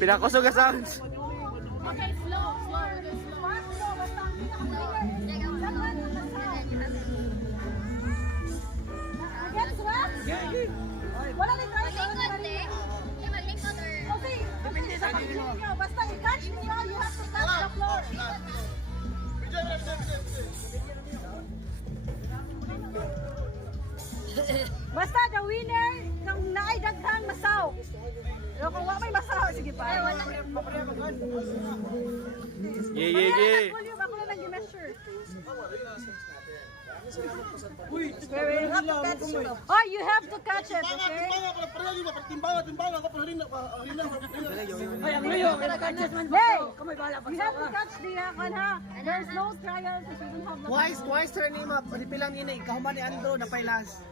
Pinakusog ka sounds. Okay, slow. Get sweat? Wala rin tayo. Depende sa pagkakas nyo. Basta i-catch nyo, you have to touch the floor. Basta the winner, kung naay daghang masaw. Pero kung wala may masaw, sige pa. Yeah. Ako na nag-measure. Oh, you have to catch it, okay? Hey, you have to catch the ha. There's no trials if you don't have the Twice turn him up. Panipilang ini. Kahuman ni Andro na pailas.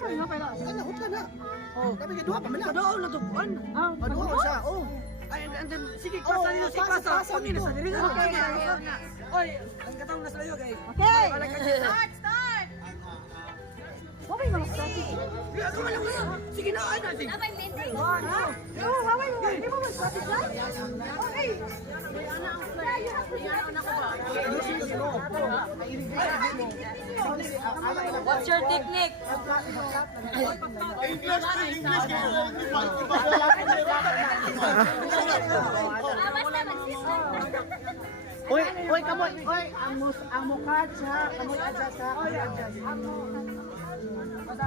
Sorry, no, pala. Ano, hutla na. Oh, kami kaduha pa man na. Doon na tubuan. Paduha siya. Oh. And then, sige, pasa nila si Pasa. Kami na sa dili na. Okay. Oy, ang katang nasa layo, guys. Okay. Start! Waway mga strategy. Ako man lang na. Sige na, ano, sige. Abay, bending. Waway. Di mo ba strategy? Okay. Yeah, you have to What's your technique? Oy, kamoy. Oy, ang mukha siya. Kamoy adjust ha. Adjust. And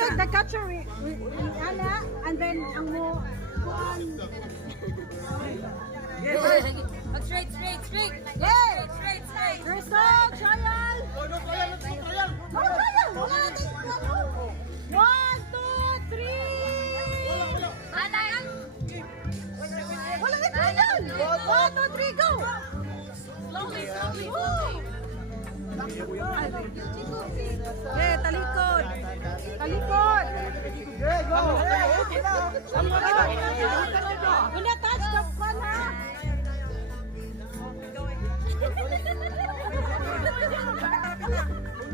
then the catcher, Ana, and then ang mo, Straight. Yay! Straight. Crystal, trial! No trial! Wala natin ano? 1, 2, 3! Wala natin trial! 1, 2, 3, go! Slowly. Okay, talikod! Okay, go! When you touch the front, ha?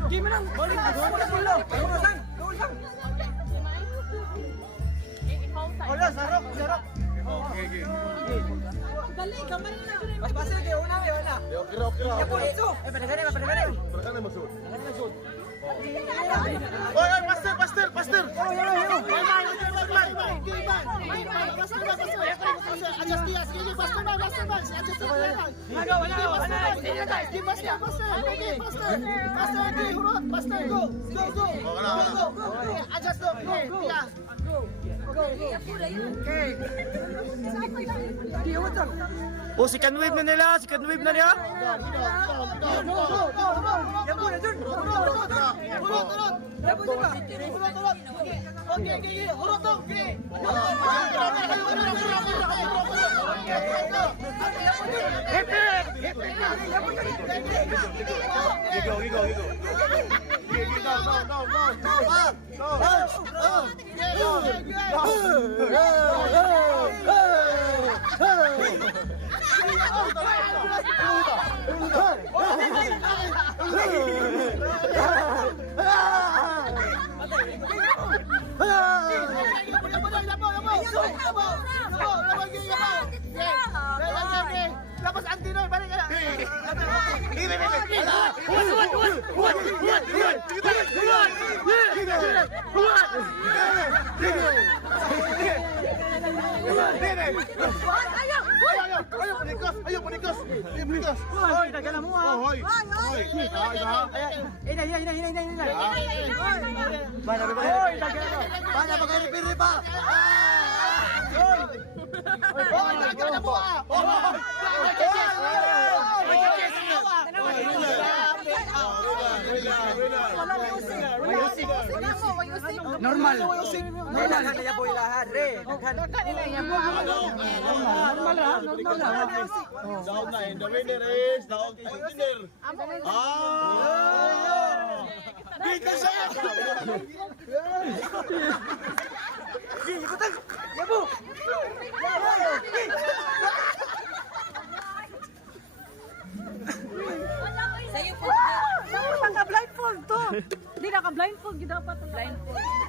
Di mo lang. Balik na. Gulo. Gulo. Hola, sarok. Dali, gamay na. Mas basa kayo una. Okay. Ya po ito. Padaganin. Oy, pastor. Adjust dia sekali, pastor. Adjust dia. Wala. Pastor, huruf. Pastor, go. Adjust do. Go. Okay. Di utang. Oh, si Canwave na nila. Ya po na dun. Okay. Huruf tu. Lepas Antinoy balik ka. Ayo penikas. Hoy, dagala mo ha. Hoy. Ina. Hoy, Mana ba kayo piri pa? Hoy, dagala mo ha. Normal kaya po ilahan, re. Normal ha. Down na, and the winner is the winner. Bika siya! Yabo. Sa'yo po. Mga blindfold to! Hindi naka blindfold gid dapat. Blindfold.